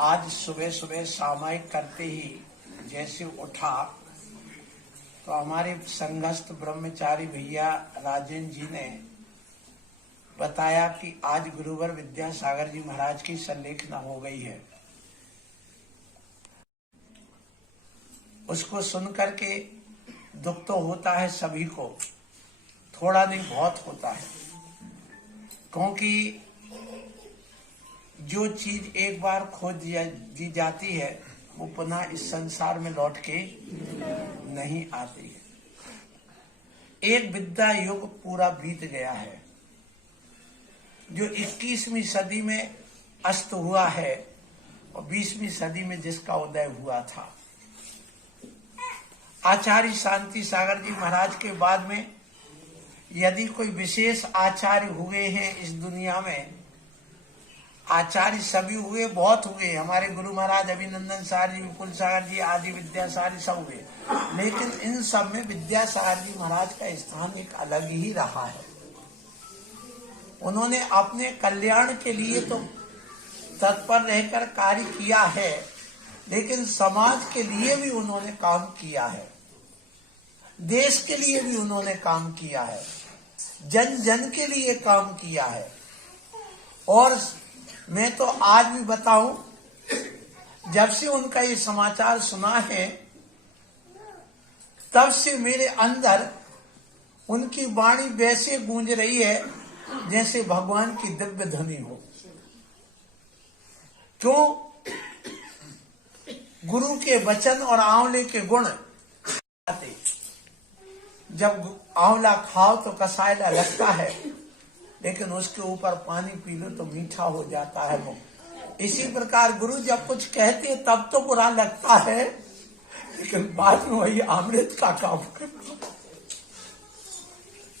आज सुबह सुबह सामायिक करते ही जैसे उठा तो हमारे संघस्थ ब्रह्मचारी भैया राजेंद्र जी ने बताया कि आज गुरुवर विद्यासागर जी महाराज की संलेखना हो गई है। उसको सुन करके दुख तो होता है सभी को, थोड़ा नहीं बहुत होता है, क्योंकि जो चीज एक बार खो दी जाती है वो पुनः इस संसार में लौट के नहीं आती है। एक विद्या युग पूरा बीत गया है, जो 21वीं सदी में अस्त हुआ है और 20वीं सदी में जिसका उदय हुआ था। आचार्य शांति सागर जी महाराज के बाद में यदि कोई विशेष आचार्य हुए हैं इस दुनिया में, आचार्य सभी हुए, बहुत हुए, हमारे गुरु महाराज अभिनंदन सागर जी, विपुल सागर जी आदि विद्यासागर सब हुए, लेकिन इन सब में विद्यासागर जी महाराज का स्थान एक अलग ही रहा है। उन्होंने अपने कल्याण के लिए तो तत्पर रहकर कार्य किया है, लेकिन समाज के लिए भी उन्होंने काम किया है, देश के लिए भी उन्होंने काम किया है, जन जन के लिए काम किया है। और मैं तो आज भी बताऊं, जब से उनका ये समाचार सुना है तब से मेरे अंदर उनकी वाणी वैसे गूंज रही है जैसे भगवान की दिव्य ध्वनि हो। क्यों? गुरु के वचन और आंवले के गुण, जब आंवला खाओ तो कसायला लगता है, लेकिन उसके ऊपर पानी पी लो तो मीठा हो जाता है वो। इसी प्रकार गुरु जब कुछ कहते तब तो बुरा लगता है, लेकिन बाद में वही अमृत का काम करता।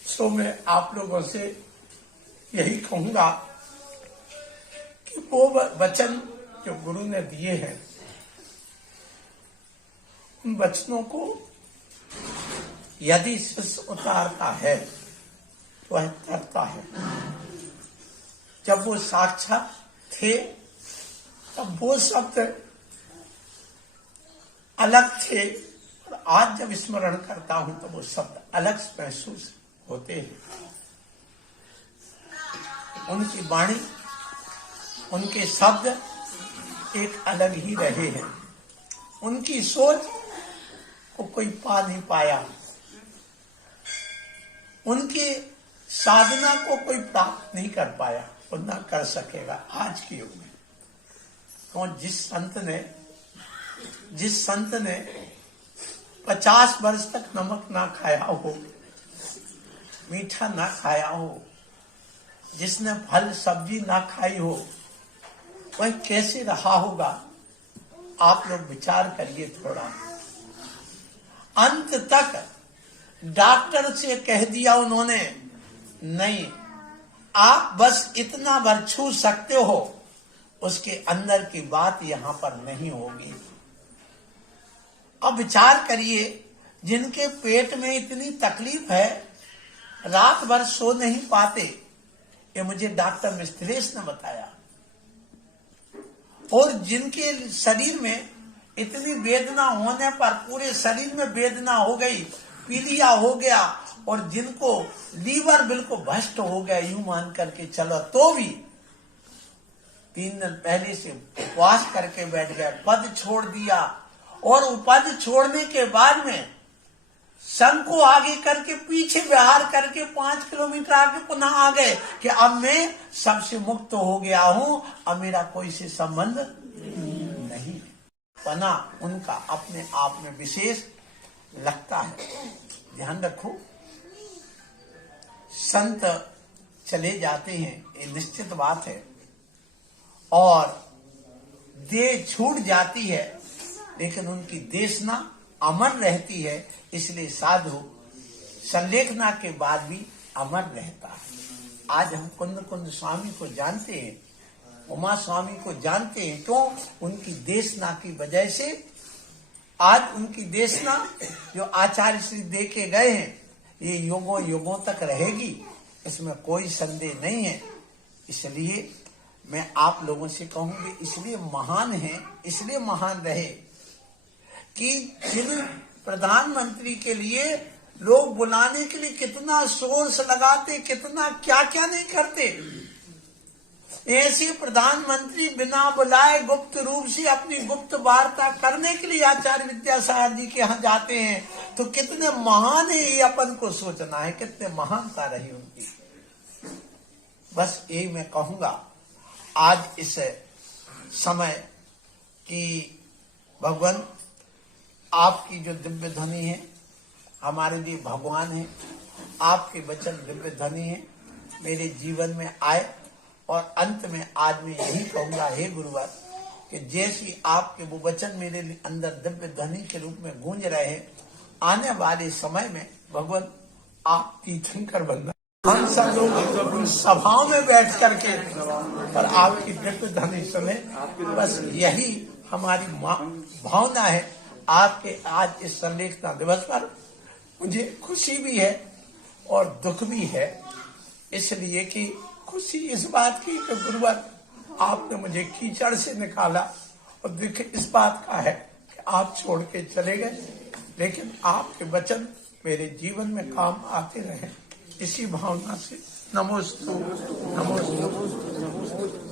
सो मैं आप लोगों से यही कहूंगा कि वो वचन जो गुरु ने दिए हैं, उन वचनों को यदि शिष्य उतारता है तो वह करता है। जब वो साक्षात थे तब वो शब्द अलग थे, और आज जब स्मरण करता हूं तो वो शब्द अलग महसूस होते हैं। उनकी वाणी, उनके शब्द एक अलग ही रहे हैं। उनकी सोच को कोई पा नहीं पाया, उनकी साधना को कोई प्राप्त नहीं कर पाया और न कर सकेगा आज के युग में। तो जिस संत ने 50 वर्ष तक नमक ना खाया हो, मीठा ना खाया हो, जिसने फल सब्जी ना खाई हो, वह कैसे रहा होगा? आप लोग विचार करिए थोड़ा। अंत तक डॉक्टर से कह दिया उन्होंने, नहीं, आप बस इतना भर छू सकते हो, उसके अंदर की बात यहां पर नहीं होगी। अब विचार करिए, जिनके पेट में इतनी तकलीफ है, रात भर सो नहीं पाते, ये मुझे डॉक्टर मिस्त्रेश ने बताया, और जिनके शरीर में इतनी वेदना होने पर पूरे शरीर में वेदना हो गई, पीलिया हो गया, और जिनको लीवर बिल्कुल भ्रष्ट हो गया, यूं मान करके चलो, तो भी 3 दिन पहले से उपवास करके बैठ गए, पद छोड़ दिया, और पद छोड़ने के बाद में संघ को आगे करके पीछे विहार करके 5 किलोमीटर आगे पुनः आ गए कि अब मैं सबसे मुक्त हो गया हूं, अब मेरा कोई से संबंध नहीं। पना उनका अपने आप में विशेष लगता है। ध्यान रखो, संत चले जाते हैं, ये निश्चित बात है, और देह छूट जाती है, लेकिन उनकी देशना अमर रहती है। इसलिए साधु संलेखना के बाद भी अमर रहता है। आज हम कुंद स्वामी को जानते हैं, उमा स्वामी को जानते हैं, क्यों? उनकी देशना की वजह से आज उनकी देशना जो आचार्य श्री दे के गए हैं, ये युगों युगों तक रहेगी, इसमें कोई संदेह नहीं है। इसलिए मैं आप लोगों से कहूंगी, इसलिए महान है, इसलिए महान रहे कि जिन प्रधानमंत्री के लिए लोग बुलाने के लिए कितना सोर्स लगाते, कितना क्या क्या नहीं करते, ऐसे प्रधानमंत्री बिना बुलाए गुप्त रूप से अपनी गुप्त वार्ता करने के लिए आचार्य विद्यासागर जी के यहाँ जाते हैं, तो कितने महान है ये अपन को सोचना है, कितने महानता रही उनकी। बस यही मैं कहूंगा आज इस समय कि भगवान आपकी जो दिव्य ध्वनि है हमारे लिए भगवान है, आपके वचन दिव्य ध्वनि है, मेरे जीवन में आए। और अंत में आज मैं यही कहूंगा, हे गुरुवर, कि जैसी आपके वो वचन मेरे अंदर दिव्य ध्वनि के रूप में गूंज रहे हैं, आने वाले समय में भगवान आप तीर्थंकर बनना, हम सब लोग सभाओं में बैठ करके और आपकी दिव्य ध्वनि सुने। बस यही हमारी भावना है। आपके आज इस संलेखना दिवस पर मुझे खुशी भी है और दुख भी है, इसलिए कि खुशी इस बात की कि गुरुवर आपने मुझे कीचड़ से निकाला, और दुख इस बात का है कि आप छोड़ के चले गए, लेकिन आपके वचन मेरे जीवन में काम आते रहे। इसी भावना से नमोस्तु नमोस्तु नमोस्तु।